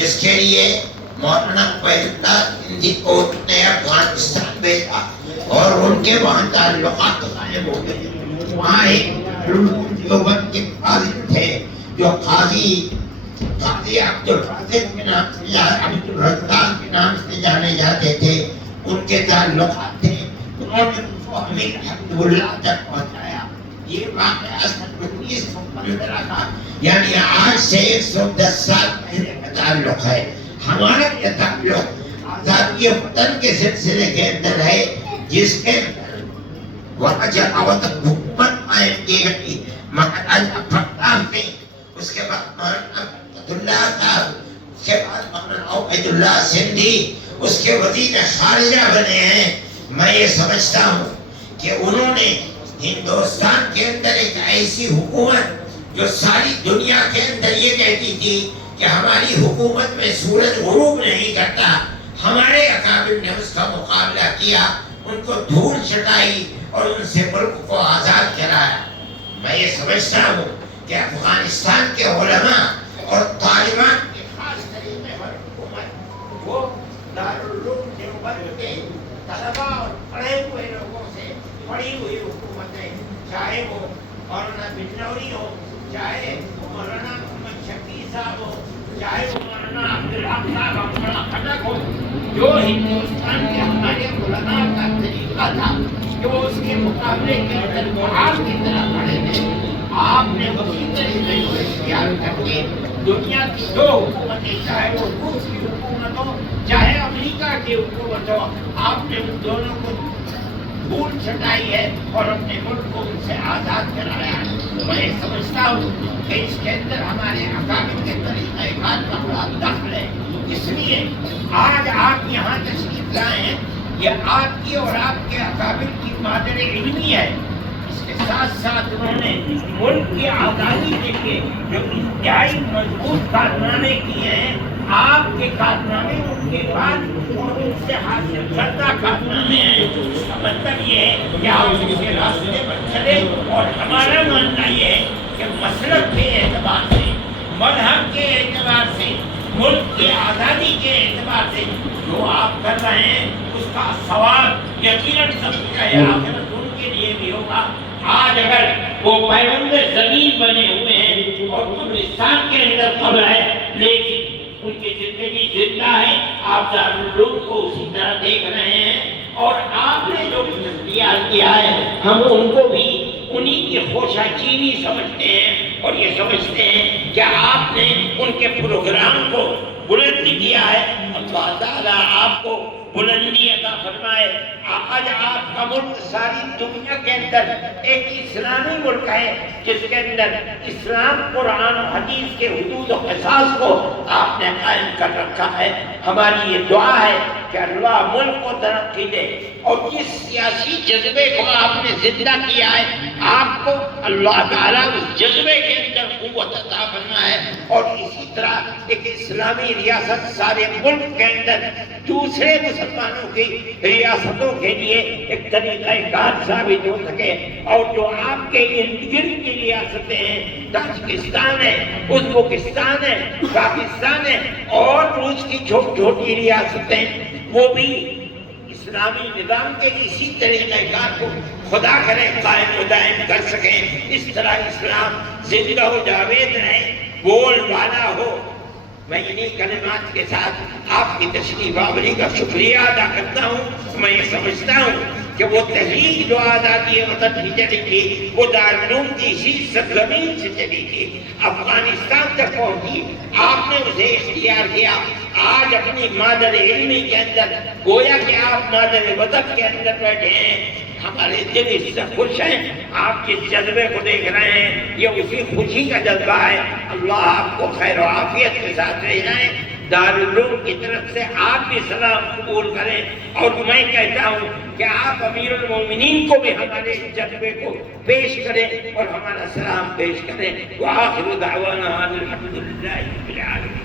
جس کے لیے مولانا عبیداللہ سندھی کو نے افغانستان بھیجا اور ان کے وہاں تعلقات قائم ہو گئے. وہاں ایک دیوبند کے قاضی تھے جو قاضی عبدالرازق کے نام سے عبدالرزاق کے نام سے جانے جاتے تھے. ان کے تعلقات تھے. انہوں نے ان کو امیر حبیب اللہ تک پہنچایا. یہ واقعہ 1915 کا یعنی آج سے 110 سال پہلے کا تعلق ہے. ہمارا یہ تعلق آزادی وطن کے سلسلے کے اندر ہے جس کے وہاں جماعت حکومت قائم کی گئی مہاراجا پرتاپ نے. اس کے بعد مولانا عبداللہ صاحب, اس کے بعد مولانا عبیداللہ سندھی اس کے وزیر خارجہ بنے ہیں. میں یہ سمجھتا ہوں کہ انہوں نے ہندوستان کے اندر ایک ایسی حکومت جو ساری دنیا کے اندر یہ کہتی تھی کہ ہماری حکومت میں سورج غروب نہیں کرتا, ہمارے اکابر نے اس کا مقابلہ کیا, ان کو دھول چٹائی اور ان سے ملک کو آزاد کرایا. میں یہ سمجھتا ہوں کہ افغانستان کے علماء اور طالبان کے خاص طریقے پر حکومت وہ دارالعلوم دیوبند کے طلبا اور پڑھے ہوئے لوگوں سے پڑھی ہوئی حکومتیں, چاہے وہ مولانا بجنوری ہو, چاہے مولانا محمد شفیع صاحب ہو, چاہے وہ مولانا عبدالحق صاحب مولانا خٹک ہو, جو ہندوستان کے ہمارے علماء کا طریقہ تھا جو اس کے مقابلے کے اندر محاذ کی طرح پڑھے تھے, آپ نے اسی طریقے کو اختیار کر کے دنیا کی دو حکومتیں, چاہے وہ روس کی حکومت ہو چاہے امریکہ کی حکومت ہو, آپ نے ان دونوں کو دھول چٹائی ہے اور اپنے ملک کو ان سے آزاد کرایا. میں سمجھتا ہوں کہ اس کے اندر ہمارے اکابر کے طریقہ کار کا بڑا دخل ہے. اس لیے آج آپ یہاں تشریف لائے ہیں, یہ آپ کی اور آپ کے اکابر کی مادر علمی ہے. اس کے ساتھ ساتھ انہوں نے ملک کی آزادی کے لیے جو انتہائی مضبوط کارنامے کیے ہیں, آپ کے کارنامے ان کے بعد اور ان سے حاصل کردہ کارنامے ہیں. اس کا مطلب یہ ہے کہ آپ ان کے راستے پر چلے, اور ہمارا ماننا یہ ہے کہ مسلک کے اعتبار سے, مذہب کے اعتبار سے, ملک کی آزادی کے اعتبار سے جو آپ کر رہے ہیں اس کا ثواب یقیناً سب کا آخرت ان کے لیے بھی ہوگا. آج اگر وہ پیغمبر زمین بنے ہوئے ہیں اور قبرستان کے اندر قبر ہے لیکن ان کی زندگی زندہ ہے, آپ دارالعلوم کو اسی طرح دیکھ رہے ہیں, اور آپ نے جو اختیار کیا ہے ہم ان کو بھی انہی کی خوشا چینی سمجھتے ہیں, اور یہ سمجھتے ہیں کہ آپ نے ان کے پروگرام کو بلند کیا ہے. اللہ تعالیٰ آپ کو بلندی عطا فرمائے. آج آپ کا ملک ساری دنیا کے اندر ایک اسلامی ملک ہے جس کے اندر اسلام قرآن و حدیث کے حدود و قصاص کو آپ نے قائم کر رکھا ہے. ہماری یہ دعا ہے کہ اللہ ملک کو ترقی دے, اور جس سیاسی جذبے کو آپ نے زندہ کیا ہے آپ کو اللہ تعالیٰ اس جذبے کے اندر قوت عطا فرمائے, اور اسی طرح ایک اسلامی ریاست سارے ملک کے اندر دوسرے مسلمانوں کی ریاستوں کے لیے ایک طریقہ کار ثابت ہو سکے. اور جو آپ کے ارد گرد کی ریاستیں ہیں, تاجکستان ہے, ازبکستان ہے, پاکستان ہے, اور روس کی چھوٹی چھوٹی ریاستیں, وہ بھی اسلامی نظام کے اسی طریقہ کار کو خدا کرے قائم و دائم کر سکیں. اس طرح اسلام زندہ و جاوید رہے, بول بالا ہو. میں انہی کلمات کے ساتھ آپ کی تشریف آوری کا شکریہ ادا کرتا ہوں. میں یہ سمجھتا ہوں کہ وہ تحریک جو آزادی وطن کی چلی تھی وہ دارالعلوم کی اسی سرزمین سے چلی تھی, افغانستان تک پہنچی, آپ نے اسے اختیار کیا. آج اپنی مادر علمی کے اندر گویا کہ آپ مادر وطن کے اندر بیٹھے ہیں. ہمارے دل اس سے خوش ہیں, آپ جس جذبے کو دیکھ رہے ہیں یہ اسی خوشی کا جذبہ ہے. اللہ آپ کو خیر و عافیت کے ساتھ لے جائیں. دارالعلوم کی طرف سے آپ بھی سلام قبول کریں, اور میں کہتا ہوں کہ آپ امیر المومنین کو بھی ہمارے جذبے کو پیش کریں اور ہمارا سلام پیش کریں. وآخر دعوانا الحمدللہ رب العالمین.